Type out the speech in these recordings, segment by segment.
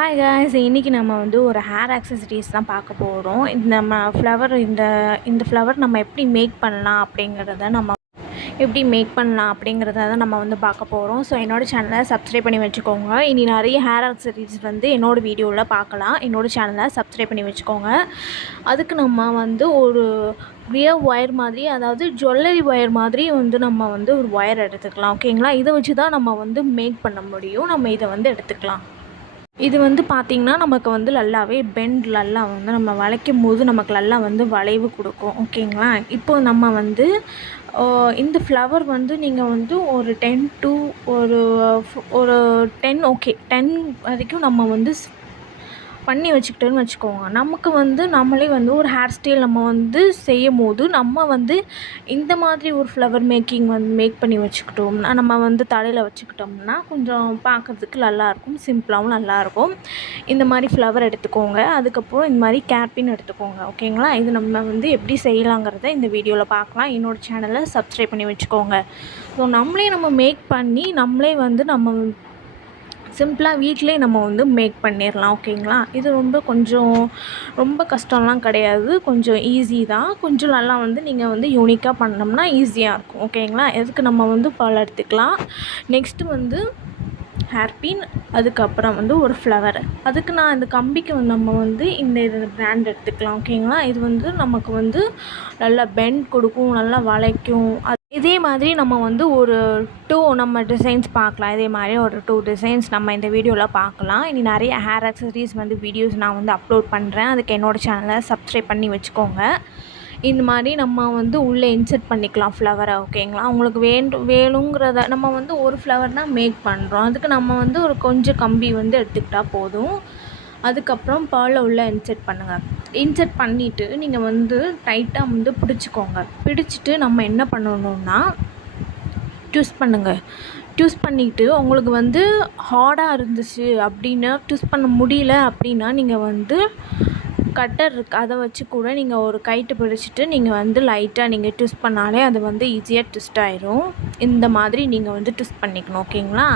Hi guys, இன்றைக்கி நம்ம வந்து ஒரு ஹேர் ஆக்சசரிஸ் தான் பார்க்க போகிறோம். நம்ம ஃப்ளவர் இந்த ஃப்ளவர் நம்ம எப்படி மேக் பண்ணலாம் அப்படிங்கிறத தான் நம்ம வந்து பார்க்க போகிறோம். ஸோ என்னோடய சேனலை சப்ஸ்கிரைப் பண்ணி வச்சுக்கோங்க. இனி நிறைய ஹேர் ஆக்சசரிஸ் வந்து என்னோடய வீடியோவில் பார்க்கலாம். என்னோடய சேனலை சப்ஸ்கிரைப் பண்ணி வச்சுக்கோங்க. அதுக்கு நம்ம வந்து ஒரு ரியர் ஒயர் மாதிரி, அதாவது ஜுவல்லரி ஒயர் மாதிரி வந்து நம்ம வந்து ஒரு ஒயர் எடுத்துக்கலாம். ஓகேங்களா? இதை வச்சு தான் நம்ம வந்து மேக் பண்ண முடியும். நம்ம இதை வந்து எடுத்துக்கலாம். இது வந்து பார்த்திங்கன்னா நமக்கு வந்து நல்லாவே நல்லா வந்து நம்ம வளைக்கும் போது நமக்கு நல்லா வந்து வளைவு கொடுக்கும். ஓகேங்களா? இப்போ நம்ம வந்து இந்த ஃப்ளவர் வந்து நீங்கள் வந்து ஒரு 10 to ஒரு 10 ஓகே 10 வரைக்கும் நம்ம வந்து பண்ணி வச்சுக்கிட்டோன்னு வச்சுக்கோங்க. நமக்கு வந்து நம்மளே வந்து ஒரு ஹேர் ஸ்டைல் நம்ம வந்து செய்யும் போது நம்ம வந்து இந்த மாதிரி ஒரு ஃப்ளவர் மேக் பண்ணி வச்சுக்கிட்டோம்னா, நம்ம வந்து தலையில் வச்சுக்கிட்டோம்னா கொஞ்சம் பார்க்குறதுக்கு நல்லாயிருக்கும், சிம்பிளாகவும் நல்லாயிருக்கும். இந்த மாதிரி ஃப்ளவர் எடுத்துக்கோங்க. அதுக்கப்புறம் இந்த மாதிரி கேப்பின் எடுத்துக்கோங்க. ஓகேங்களா? இது நம்ம வந்து எப்படி செய்யலாங்கிறத இந்த வீடியோவில் பார்க்கலாம். என்னோடய சேனலை சப்ஸ்கிரைப் பண்ணி வச்சுக்கோங்க. ஸோ நம்ம மேக் பண்ணி நம்மளே வந்து நம்ம சிம்பிளாக வீட்டிலே நம்ம வந்து மேக் பண்ணிடலாம். ஓகேங்களா? இது ரொம்ப கஷ்டம்லாம் கிடையாது. கொஞ்சம் ஈஸி தான். கொஞ்சம் நல்லா வந்து நீங்கள் வந்து யூனிக்காக பண்ணோம்னா ஈஸியாக இருக்கும். ஓகேங்களா? இதுக்கு நம்ம வந்து பால் எடுத்துக்கலாம். நெக்ஸ்ட்டு வந்து ஹேர்பின், அதுக்கப்புறம் வந்து ஒரு ஃப்ளவர். அதுக்கு நான் இந்த கம்பிக்கு நம்ம வந்து இந்த பிராண்ட் எடுத்துக்கலாம். ஓகேங்களா? இது வந்து நமக்கு வந்து நல்லா பெண்ட் கொடுக்கும், நல்லா வளைக்கும். இதே மாதிரி நம்ம வந்து ஒரு 2 நம்ம டிசைன்ஸ் பார்க்கலாம். இதே மாதிரி ஒரு 2 டிசைன்ஸ் நம்ம இந்த வீடியோவில் பார்க்கலாம். இனி நிறைய ஹேர் ஆக்சசரிஸ் வந்து வீடியோஸ் நான் வந்து அப்லோட் பண்ணுறேன். அதுக்கு என்னோடய சேனலை சப்ஸ்கிரைப் பண்ணி வச்சுக்கோங்க. இந்த மாதிரி நம்ம வந்து உள்ளே இன்சர்ட் பண்ணிக்கலாம் ஃப்ளவரை. ஓகேங்களா? உங்களுக்கு வேணுங்கிறத நம்ம வந்து ஒரு ஃப்ளவர் தான் மேக் பண்ணுறோம். அதுக்கு நம்ம வந்து ஒரு கொஞ்சம் கம்பி வந்து எடுத்துக்கிட்டால் போதும். அதுக்கப்புறம் பேர்லை உள்ளே இன்சர்ட் பண்ணுங்கள். இன்சர்ட் பண்ணிவிட்டு நீங்கள் வந்து டைட்டாக வந்து பிடிச்சிட்டு நம்ம என்ன பண்ணணுன்னா ட்விஸ்ட் பண்ணுங்கள். ட்விஸ்ட் பண்ணிவிட்டு உங்களுக்கு வந்து ஹார்டாக இருந்துச்சு அப்படின்னா, ட்விஸ்ட் பண்ண முடியல அப்படின்னா நீங்கள் வந்து கட்டர் இருக்குது, அதை வச்சு கூட நீங்கள் ஒரு கைட்டு பிடிச்சிட்டு நீங்கள் வந்து லைட்டாக நீங்கள் ட்விஸ்ட் பண்ணாலே அது வந்து ஈஸியாக ட்விஸ்ட் ஆயிரும். இந்த மாதிரி நீங்கள் வந்து ட்விஸ்ட் பண்ணிக்கணும். ஓகேங்களா?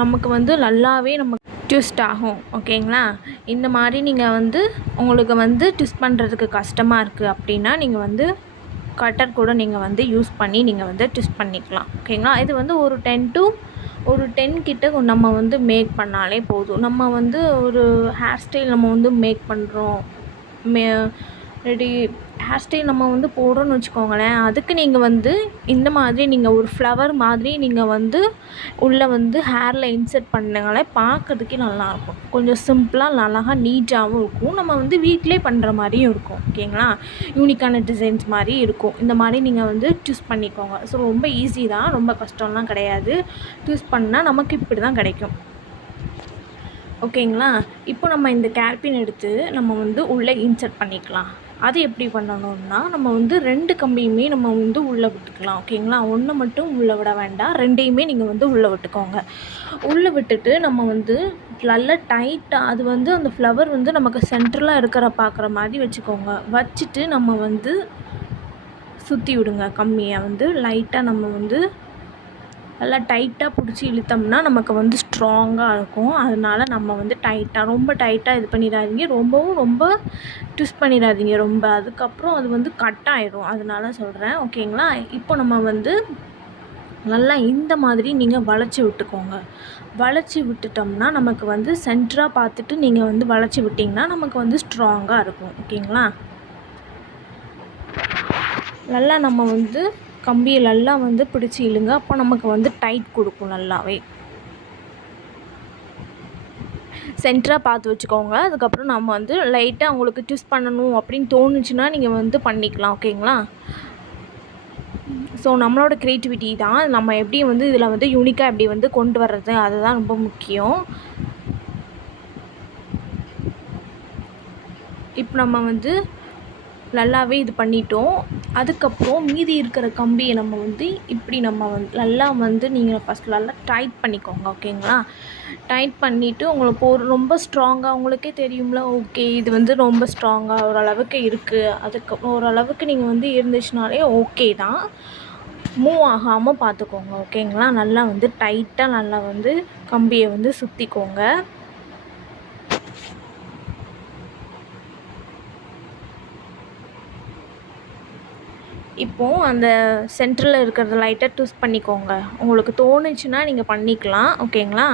நமக்கு வந்து நல்லாவே ட்விஸ்ட் ஆகும். ஓகேங்களா? இந்த மாதிரி நீங்கள் வந்து உங்களுக்கு வந்து ட்விஸ்ட் பண்ணுறதுக்கு கஷ்டமாக இருக்குது அப்படின்னா நீங்கள் வந்து கட்டர் கூட நீங்கள் வந்து யூஸ் பண்ணி நீங்கள் வந்து ட்விஸ்ட் பண்ணிக்கலாம். ஓகேங்களா? இது வந்து ஒரு 10 கிட்ட நம்ம வந்து மேக் பண்ணாலே போதும். நம்ம வந்து ஒரு ஹேர் ஸ்டைல் நம்ம வந்து மேக் பண்ணுறோம், ரெடி ஹேர் ஸ்டைல் நம்ம வந்து போடுறோன்னு வச்சுக்கோங்களேன். அதுக்கு நீங்கள் வந்து இந்த மாதிரி நீங்கள் ஒரு ஃப்ளவர் மாதிரி நீங்கள் வந்து உள்ளே வந்து ஹேரில் இன்சர்ட் பண்ணுங்களே, பார்க்குறதுக்கே நல்லாயிருக்கும். கொஞ்சம் சிம்பிளாக அழகாக நீட்டாகவும் இருக்கும். நம்ம வந்து வீட்டிலே பண்ணுற மாதிரியும் இருக்கும். ஓகேங்களா? யூனிக்கான டிசைன்ஸ் மாதிரி இருக்கும். இந்த மாதிரி நீங்கள் வந்து சூஸ் பண்ணிக்கோங்க. ஸோ ரொம்ப ஈஸி தான், ரொம்ப கஷ்டம்லாம் கிடையாது. சூஸ் பண்ணால் நமக்கு இப்படி தான் கிடைக்கும். ஓகேங்களா? இப்போ நம்ம இந்த கேர்பின் எடுத்து நம்ம வந்து உள்ளே இன்சர்ட் பண்ணிக்கலாம். அது எப்படி பண்ணணும்னா, நம்ம வந்து 2 கம்பியுமே நம்ம வந்து உள்ளே விட்டுக்கலாம். ஓகேங்களா? 1 மட்டும் உள்ளே விட வேண்டாம், 2யுமே நீங்கள் வந்து உள்ளே விட்டுக்கோங்க. உள்ளே விட்டுட்டு நம்ம வந்து நல்லா டைட்டாக அது வந்து அந்த ஃப்ளவர் வந்து நமக்கு சென்ட்ரலாக பார்க்குற மாதிரி வச்சுக்கோங்க. வச்சுட்டு நம்ம வந்து சுற்றி விடுங்க. கம்பியை வந்து லைட்டாக நம்ம வந்து நல்லா டைட்டாக பிடிச்சி இழுத்தோம்னா நமக்கு வந்து ஸ்ட்ராங்காக இருக்கும். அதனால நம்ம வந்து ரொம்ப டைட்டாக இது பண்ணிடாதீங்க, ரொம்ப ட்விஸ்ட் பண்ணிடாதீங்க ரொம்ப. அதுக்கப்புறம் அது வந்து கட் ஆயிடும். அதனால சொல்கிறேன். ஓகேங்களா? இப்போ நம்ம வந்து நல்லா இந்த மாதிரி நீங்கள் வளைச்சி விட்டுக்கோங்க. வளைச்சி விட்டுட்டோம்னா நமக்கு வந்து சென்டராக பார்த்துட்டு நீங்கள் வந்து வளைச்சி விட்டிங்கன்னா நமக்கு வந்து ஸ்ட்ராங்காக இருக்கும். ஓகேங்களா? நல்லா நம்ம வந்து கம்பியை நல்லா வந்து பிடிச்சி இழுங்க. அப்போ நமக்கு வந்து டைட் கொடுக்கும். நல்லாவே சென்டராக பார்த்து வச்சுக்கோங்க. அதுக்கப்புறம் நம்ம வந்து லைட்டாக உங்களுக்கு ட்விஸ்ட் பண்ணணும் அப்படின்னு தோணுச்சுன்னா நீங்கள் வந்து பண்ணிக்கலாம். ஓகேங்களா? ஸோ நம்மளோட க்ரியேட்டிவிட்டி தான். நம்ம எப்படி வந்து இதில் வந்து யூனிக்காக எப்படி வந்து கொண்டு வர்றது, அதுதான் ரொம்ப முக்கியம். இப்போ நம்ம வந்து நல்லாவே இது பண்ணிட்டோம். அதுக்கப்புறம் மீதி இருக்கிற கம்பியை நம்ம வந்து இப்படி நம்ம வந்து நல்லா வந்து நீங்கள் ஃபஸ்ட் நல்லா டைட் பண்ணிக்கோங்க. ஓகேங்களா? டைட் பண்ணிவிட்டு உங்களுக்கு ரொம்ப ஸ்ட்ராங்காக உங்களுக்கே தெரியும்ல. ஓகே, இது வந்து ரொம்ப ஸ்ட்ராங்காக ஓரளவுக்கு இருக்குது. அதுக்கு ஓரளவுக்கு நீங்கள் வந்து இருந்துச்சுனாலே ஓகே தான். மூவ் ஆகாமல் பார்த்துக்கோங்க. ஓகேங்களா? நல்லா வந்து டைட்டாக நல்லா வந்து கம்பியை வந்து சுற்றிக்கோங்க. இப்போது அந்த சென்டரில் இருக்கிறத லைட்டாக ட்விஸ்ட் பண்ணிக்கோங்க. உங்களுக்கு தோணுச்சுன்னா நீங்கள் பண்ணிக்கலாம். ஓகேங்களா?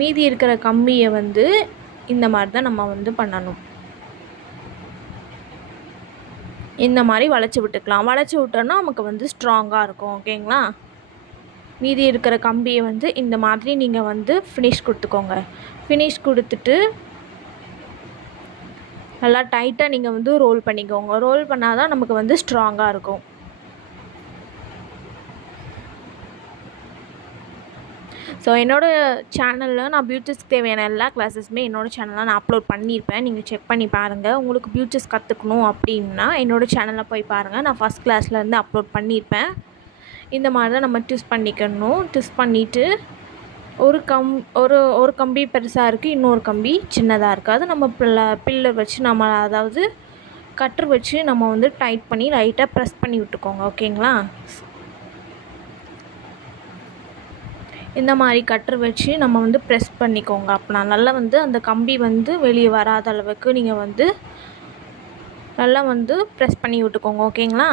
மீதி இருக்கிற கம்பியை வந்து இந்த மாதிரி தான் நம்ம வந்து பண்ணணும். இந்த மாதிரி வளைச்சி விட்டுக்கலாம். வளைச்சி விட்டோன்னா நமக்கு வந்து ஸ்ட்ராங்காக இருக்கும். ஓகேங்களா? மீதி இருக்கிற கம்பியை வந்து இந்த மாதிரி நீங்கள் வந்து ஃபினிஷ் கொடுத்துக்கோங்க. ஃபினிஷ் கொடுத்துட்டு நல்லா டைட்டாக நீங்கள் வந்து ரோல் பண்ணிக்கோங்க. ரோல் பண்ணால் தான் நமக்கு வந்து ஸ்ட்ராங்காக இருக்கும். ஸோ என்னோடய சேனலில் நான் பியூட்டிஸ்க்கு தேவையான எல்லா கிளாஸஸுமே என்னோடய சேனலில் நான் அப்லோட் பண்ணியிருப்பேன். நீங்கள் செக் பண்ணி பாருங்கள். உங்களுக்கு பியூட்டிஸ் கற்றுக்கணும் அப்படின்னா என்னோடய சேனலில் போய் பாருங்கள். நான் ஃபஸ்ட் கிளாஸ்லேருந்து அப்லோட் பண்ணியிருப்பேன். இந்த மாதிரி தான் நம்ம ட்விஸ்ட் பண்ணிக்கணும். ட்விஸ்ட் பண்ணிவிட்டு ஒரு கம்பி பெருசாக இருக்குது, இன்னொரு கம்பி சின்னதாக இருக்குது. அது நம்ம பில்லர் வச்சு நம்ம அதாவது கட்டர் வச்சு நம்ம வந்து டைட் பண்ணி லைட்டாக ப்ரெஸ் பண்ணி விட்டுக்கோங்க. ஓகேங்களா? இந்த மாதிரி கட்டர் வச்சு நம்ம வந்து ப்ரெஸ் பண்ணிக்கோங்க. அப்படின்னா நல்லா வந்து அந்த கம்பி வந்து வெளியே வராத அளவுக்கு நீங்கள் வந்து நல்லா வந்து ப்ரெஸ் பண்ணி விட்டுக்கோங்க. ஓகேங்களா?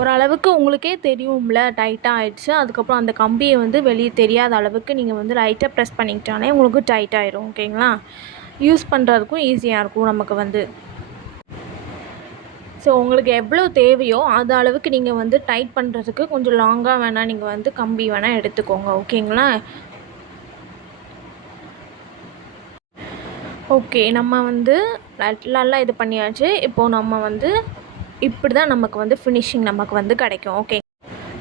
ஓரளவுக்கு உங்களுக்கே தெரியும்ல டைட்டாக ஆகிடுச்சு. அதுக்கப்புறம் அந்த கம்பியை வந்து வெளியே தெரியாத அளவுக்கு நீங்கள் வந்து லைட்டாக ப்ரெஸ் பண்ணிக்கிட்டாலே உங்களுக்கு டைட் ஆகிடும். ஓகேங்களா? யூஸ் பண்ணுறதுக்கும் ஈஸியாக இருக்கும் நமக்கு வந்து. ஸோ உங்களுக்கு எவ்வளோ தேவையோ அது அளவுக்கு நீங்கள் வந்து டைட் பண்ணுறதுக்கு கொஞ்சம் லாங்காக வேணால் நீங்கள் வந்து கம்பி வேணால் எடுத்துக்கோங்க. ஓகேங்களா? ஓகே, நம்ம வந்து நல்லா இது பண்ணியாச்சு. இப்போது நம்ம வந்து இப்படி தான் நமக்கு வந்து ஃபினிஷிங் நமக்கு வந்து கிடைக்கும். ஓகே,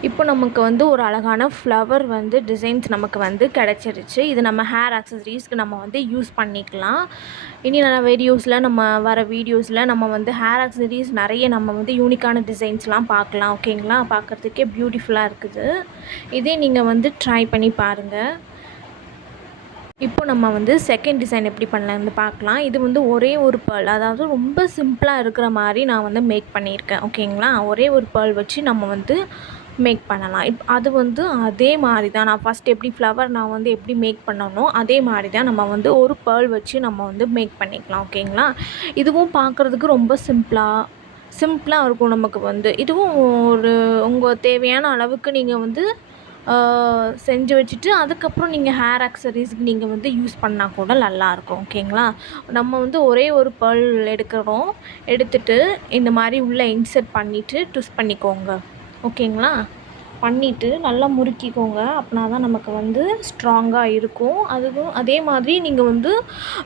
இப்போ நமக்கு வந்து ஒரு அழகான ஃப்ளவர் வந்து டிசைன்ஸ் நமக்கு வந்து கிடச்சிருச்சு. இது நம்ம ஹேர் ஆக்சசரிஸ்க்கு நம்ம வந்து யூஸ் பண்ணிக்கலாம். இனி நம்ம வர வீடியோஸில் நம்ம வந்து ஹேர் ஆக்சசரிஸ் நிறைய நம்ம வந்து யூனிக்கான டிசைன்ஸ்லாம் பார்க்கலாம். ஓகேங்களா? பார்க்குறதுக்கே பியூட்டிஃபுல்லாக இருக்குது. இதே நீங்கள் வந்து ட்ரை பண்ணி பாருங்கள். இப்போ நம்ம வந்து செகண்ட் டிசைன் எப்படி பண்ணலான்னு பார்க்கலாம். இது வந்து ஒரே ஒரு பேர்ல், அதாவது ரொம்ப சிம்பிளாக இருக்கிற மாதிரி நான் வந்து மேக் பண்ணியிருக்கேன். ஓகேங்களா? ஒரே ஒரு பேர்ல் வச்சு நம்ம வந்து மேக் பண்ணலாம். அது வந்து அதே மாதிரி தான் நான் ஃபஸ்ட் எப்படி ஃப்ளவர் நான் வந்து எப்படி மேக் பண்ணனோ அதே மாதிரி தான் நம்ம வந்து ஒரு பேர்ல் வச்சு நம்ம வந்து மேக் பண்ணிக்கலாம். ஓகேங்களா? இதுவும் பார்க்குறதுக்கு ரொம்ப சிம்பிளாக இருக்கும் நமக்கு வந்து. இதுவும் உங்கள் தேவையான அளவுக்கு நீங்கள் வந்து செஞ்சு வச்சுட்டு அதுக்கப்புறம் நீங்கள் ஹேர் ஆக்சசரிஸ்க்கு நீங்கள் வந்து யூஸ் பண்ணால் கூட நல்லாயிருக்கும். ஓகேங்களா? நம்ம வந்து ஒரே ஒரு பேர்ல் எடுத்துட்டு இந்த மாதிரி உள்ளே இன்சர்ட் பண்ணிவிட்டு ட்விஸ்ட் பண்ணிக்கோங்க. ஓகேங்களா? பண்ணிவிட்டு நல்லா முறுக்கிக்கோங்க. அப்படின்னா தான் நமக்கு வந்து ஸ்ட்ராங்காக இருக்கும். அதுவும் அதே மாதிரி நீங்கள் வந்து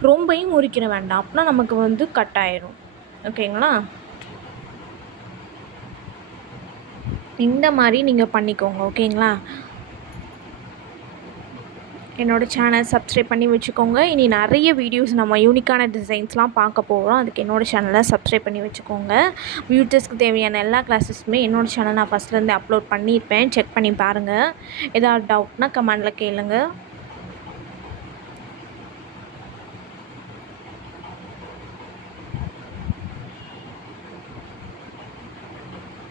ரொம்பவும் முறுக்கிட வேண்டாம். அப்படின்னா நமக்கு வந்து கட் ஆயிடும். ஓகேங்களா? இந்த மாதிரி நீங்கள் பண்ணிக்கோங்க. ஓகேங்களா? என்னோடய சேனல் சப்ஸ்கிரைப் பண்ணி வச்சுக்கோங்க. இனி நிறைய வீடியோஸ் நம்ம யூனிக்கான டிசைன்ஸ்லாம் பார்க்க போகிறோம். அதுக்கு என்னோடய சேனலை சப்ஸ்கிரைப் பண்ணி வச்சுக்கோங்க. பியூட்டிஸ்க்கு தேவையான எல்லா கிளாஸஸுமே என்னோடய சேனல் நான் ஃபஸ்ட்லேருந்து அப்லோட் பண்ணியிருப்பேன். செக் பண்ணி பாருங்கள். ஏதாவது டவுட்னா கமெண்டில் கேளுங்க.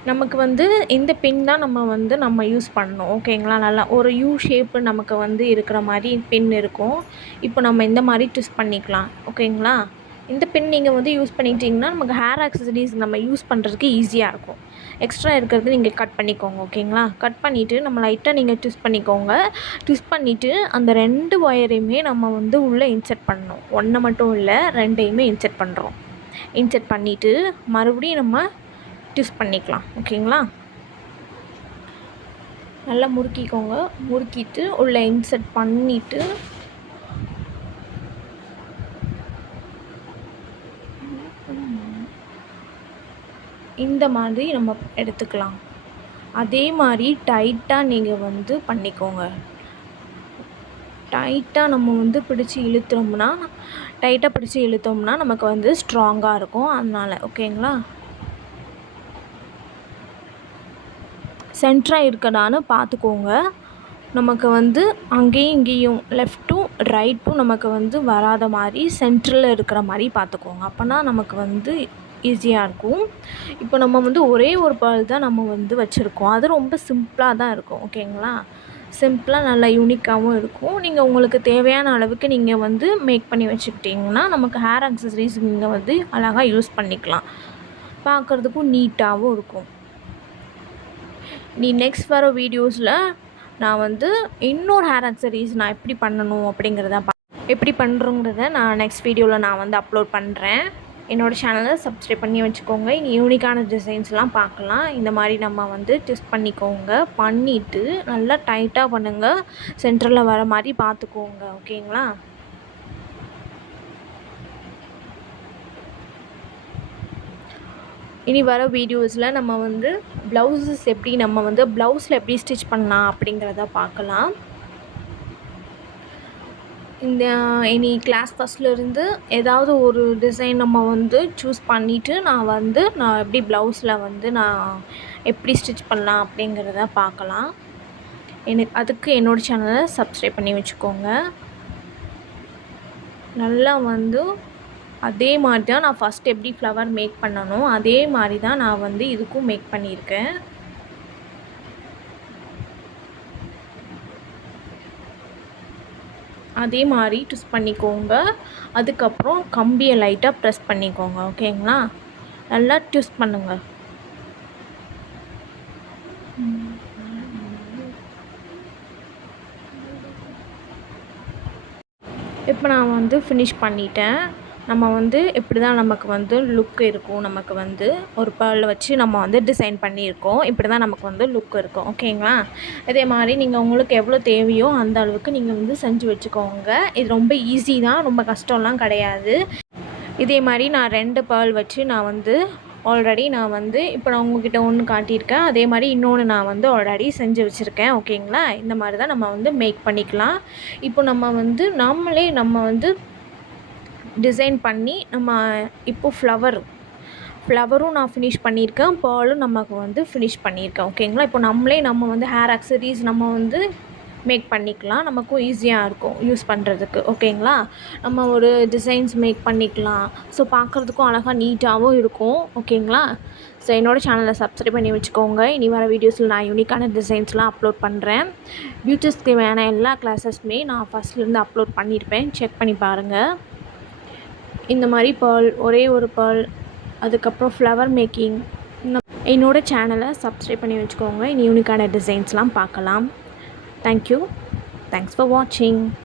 நமக்கு வந்து இந்த பின் தான் நம்ம யூஸ் பண்ணணும். ஓகேங்களா? நல்லா ஒரு யூ ஷேப்பு நமக்கு வந்து இருக்கிற மாதிரி பின் இருக்கும். இப்போ நம்ம இந்த மாதிரி ட்விஸ்ட் பண்ணிக்கலாம். ஓகேங்களா? இந்த பின் நீங்கள் வந்து யூஸ் பண்ணிக்கிட்டிங்கன்னா நமக்கு ஹேர் ஆக்சசரிஸ் நம்ம யூஸ் பண்ணுறதுக்கு ஈஸியாக இருக்கும். எக்ஸ்ட்ரா இருக்கிறது நீங்கள் கட் பண்ணிக்கோங்க. ஓகேங்களா? கட் பண்ணிவிட்டு நம்ம லைட்டாக நீங்கள் ட்விஸ்ட் பண்ணிக்கோங்க. ட்விஸ்ட் பண்ணிவிட்டு அந்த 2 ஒயரையுமே நம்ம வந்து உள்ளே இன்சர்ட் பண்ணணும். 1 மட்டும் இல்லை, 2யுமே இன்சர்ட் பண்ணுறோம். இன்சர்ட் பண்ணிவிட்டு மறுபடியும் நம்ம ட்விஸ்ட் பண்ணிக்கலாம். ஓகேங்களா? நல்லா முறுக்கிக்கோங்க. முறுக்கிட்டு உள்ளே இன்சர்ட் பண்ணிவிட்டு இந்த மாதிரி நம்ம எடுத்துக்கலாம். அதே மாதிரி டைட்டாக நீங்கள் வந்து பண்ணிக்கோங்க. டைட்டாக நம்ம வந்து பிடிச்சி இழுத்தோம்னா நமக்கு வந்து ஸ்ட்ராங்காக இருக்கும். அதனால் ஓகேங்களா? சென்டராக இருக்கடான்னு பார்த்துக்கோங்க. நமக்கு வந்து அங்கேயும் இங்கேயும் லெஃப்ட்டும் ரைட்டும் நமக்கு வந்து வராத மாதிரி சென்டரில் இருக்கிற மாதிரி பார்த்துக்கோங்க. அப்போனா நமக்கு வந்து ஈஸியாக இருக்கும். இப்போ நம்ம வந்து ஒரே ஒரு பேர்ல் தான் நம்ம வந்து வச்சுருக்கோம். அது ரொம்ப சிம்பிளாக தான் இருக்கும். ஓகேங்களா? சிம்பிளாக நல்லா யூனிக்காகவும் இருக்கும். நீங்கள் உங்களுக்கு தேவையான அளவுக்கு நீங்கள் வந்து மேக் பண்ணி வச்சுக்கிட்டிங்கன்னா நமக்கு ஹேர் அக்சசரிஸ் நீங்கள் வந்து அழகாக யூஸ் பண்ணிக்கலாம். பார்க்குறதுக்கும் நீட்டாகவும் இருக்கும். நெக்ஸ்ட் வர வீடியோஸில் நான் வந்து இன்னொரு ஹேர் அக்சசரிஸ் நான் எப்படி பண்ணணும் அப்படிங்கிறத எப்படி பண்ணுறோங்கிறத நான் நெக்ஸ்ட் வீடியோவில் நான் வந்து அப்லோட் பண்ணுறேன். என்னோடய சேனலை சப்ஸ்கிரைப் பண்ணி வச்சுக்கோங்க. இனி யூனிக்கான டிசைன்ஸ்லாம் பார்க்கலாம். இந்த மாதிரி நம்ம வந்து டெஸ்ட் பண்ணிக்கோங்க. பண்ணிவிட்டு நல்லா டைட்டாக பண்ணுங்கள். சென்டரில் வர மாதிரி பார்த்துக்கோங்க. ஓகேங்களா? இனி வர வீடியோஸில் நம்ம வந்து ப்ளவுஸஸ் எப்படி நம்ம வந்து ப்ளவுஸில் எப்படி ஸ்டிச் பண்ணலாம் அப்படிங்கிறத பார்க்கலாம். இனி கிளாஸ் ஃபஸ்ட்லேருந்து ஏதாவது ஒரு டிசைன் நம்ம வந்து சூஸ் பண்ணிவிட்டு நான் எப்படி ப்ளவுஸில் வந்து நான் எப்படி ஸ்டிச் பண்ணலாம் அப்படிங்கிறத பார்க்கலாம். அதுக்கு என்னோடய சேனலை சப்ஸ்கிரைப் பண்ணி வச்சுக்கோங்க. நல்லா வந்து அதே மாதிரி தான் நான் ஃபஸ்ட் எப்படி ஃப்ளவர் மேக் பண்ணணும் அதே மாதிரி தான் நான் வந்து இதுக்கும் மேக் பண்ணியிருக்கேன். அதே மாதிரி ட்விஸ்ட் பண்ணிக்கோங்க. அதுக்கப்புறம் கம்பியை லைட்டாக ப்ரெஸ் பண்ணிக்கோங்க. ஓகேங்களா? நல்லா ட்விஸ்ட் பண்ணுங்கள். இப்போ நான் வந்து ஃபினிஷ் பண்ணிட்டேன். நம்ம வந்து இப்படி தான் நமக்கு வந்து லுக் இருக்கும். நமக்கு வந்து ஒரு பேர்ல் வச்சு நம்ம வந்து டிசைன் பண்ணியிருக்கோம். இப்படி தான் நமக்கு வந்து லுக் இருக்கும். ஓகேங்களா? இதே மாதிரி நீங்கள் உங்களுக்கு எவ்வளோ தேவையோ அந்த அளவுக்கு நீங்கள் வந்து செஞ்சு வச்சுக்கோங்க. இது ரொம்ப ஈஸி தான், ரொம்ப கஷ்டம்லாம் கிடையாது. இதே மாதிரி நான் 2 பேர்ல் வச்சு நான் வந்து இப்போ நான் உங்ககிட்ட ஒன்று காட்டியிருக்கேன். அதே மாதிரி இன்னொன்று நான் வந்து ஆல்ரெடி செஞ்சு வச்சுருக்கேன். ஓகேங்களா? இந்த மாதிரி தான் நம்ம வந்து மேக் பண்ணிக்கலாம். இப்போ நம்ம வந்து டிசைன் பண்ணி இப்போது ஃப்ளவரும் நான் ஃபினிஷ் பண்ணியிருக்கேன். பேர்லும் நமக்கு வந்து ஃபினிஷ் பண்ணியிருக்கேன். ஓகேங்களா? இப்போ நம்ம வந்து ஹேர் அக்சசரிஸ் நம்ம வந்து மேக் பண்ணிக்கலாம். நமக்கும் ஈஸியாக இருக்கும் யூஸ் பண்ணுறதுக்கு. ஓகேங்களா? நம்ம ஒரு டிசைன்ஸ் மேக் பண்ணிக்கலாம். ஸோ பார்க்குறதுக்கும் அழகாக நீட்டாகவும் இருக்கும். ஓகேங்களா? ஸோ என்னோடய சேனலை சப்ஸ்கிரைப் பண்ணி வச்சுக்கோங்க. இனி வர வீடியோஸில் நான் யூனிக்கான டிசைன்ஸ்லாம் அப்லோட் பண்ணுறேன். பியூட்டிஸ்க்கு தேவையான எல்லா கிளாஸஸுமே நான் ஃபஸ்ட்லேருந்து அப்லோட் பண்ணியிருப்பேன். செக் பண்ணி பாருங்கள். இந்த மாதிரி ஒரே ஒரு பேர்ல், அதுக்கப்புறம் ஃப்ளவர் மேக்கிங். என்னோடய சேனலை சப்ஸ்கிரைப் பண்ணி வச்சுக்கோங்க. இனி யூனிக்கான டிசைன்ஸ்லாம் பார்க்கலாம். Thank you. Thanks for watching.